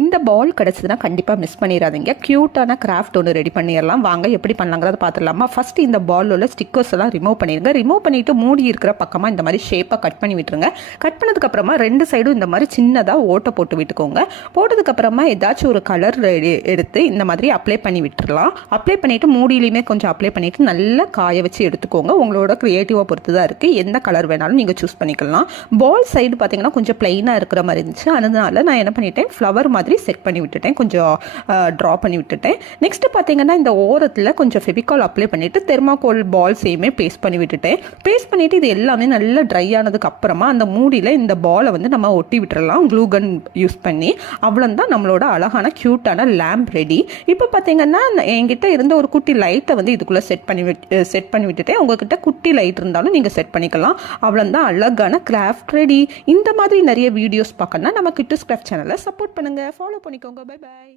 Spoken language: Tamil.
இந்த பால் கிடச்சதுன்னா கண்டிப்பாக மிஸ் பண்ணிடாதீங்க. க்யூட்டான கிராஃப்ட் ஒன்று ரெடி பண்ணிடலாம். வாங்க எப்படி பண்ணலாங்கிறத பார்த்துடலாமா. ஃபஸ்ட்டு இந்த பாலில் உள்ள ஸ்டிக்கர்ஸ் எல்லாம் ரிமூவ் பண்ணிடுங்க. ரிமூவ் பண்ணிவிட்டு மூடி இருக்கிற பக்கமாக இந்த மாதிரி ஷேப்பாக கட் பண்ணி விட்டுருங்க. கட் பண்ணதுக்கப்புறமா 2 சைடும் இந்த மாதிரி சின்னதாக ஓட்டை போட்டு விட்டுக்கோங்க. போட்டதுக்கப்புறமா ஏதாச்சும் ஒரு கலர் எடுத்து இந்த மாதிரி அப்ளை பண்ணி விட்டுடலாம். அப்ளை பண்ணிவிட்டு மூடியிலையுமே கொஞ்சம் அப்ளை பண்ணிவிட்டு நல்லா காய வச்சு எடுத்துக்கோங்க. உங்களோட க்ரியேட்டிவாக பொறுத்து தான் இருக்குது. எந்த கலர் வேணாலும் நீங்கள் சூஸ் பண்ணிக்கலாம். பால் சைடு பார்த்தீங்கன்னா கொஞ்சம் ப்ளைனாக இருக்கிற மாதிரி இருந்துச்சு. அதனால நான் என்ன பண்ணிட்டேன், ஃப்ளவர் மாதிரி செட் பண்ணி விட்டுட்டேன். கொஞ்சம் ட்ரா பண்ணி விட்டுட்டேன். நெக்ஸ்ட் பார்த்தீங்கன்னா இந்த ஓரத்தில் கொஞ்சம் ஃபெவிகால் அப்ளை பண்ணிவிட்டு தெர்மாகோல் பால்ஸையுமே பேஸ்ட் பண்ணி விட்டுட்டேன். பேஸ்ட் பண்ணிவிட்டு இது எல்லாமே நல்லா ட்ரை ஆனதுக்கு அப்புறமா அந்த மூடியில் இந்த பாலை வந்து நம்ம ஒட்டி விட்டுறலாம் க்ளூகன் யூஸ் பண்ணி. அவ்வளோதான் நம்மளோட அழகான க்யூட்டான லேம்ப் ரெடி. இப்போ பார்த்தீங்கன்னா என்கிட்ட இருந்த ஒரு குட்டி லைட்டை வந்து இதுக்குள்ளே செட் பண்ணி விட்டுட்டேன். உங்ககிட்ட குட்டி லைட் இருந்தாலும் நீங்கள் செட் பண்ணிக்கலாம். அவ்வளோதான் அழகான கிராஃப்ட் ரெடி. இந்த மாதிரி நிறைய வீடியோஸ் பார்க்கணும்னா நம்ம கிட்டூஸ் கிராஃப்ட் சேனலை சப்போர்ட் பண்ணுங்கள், ஃபாலோ பண்ணிக்கோங்க. Bye bye.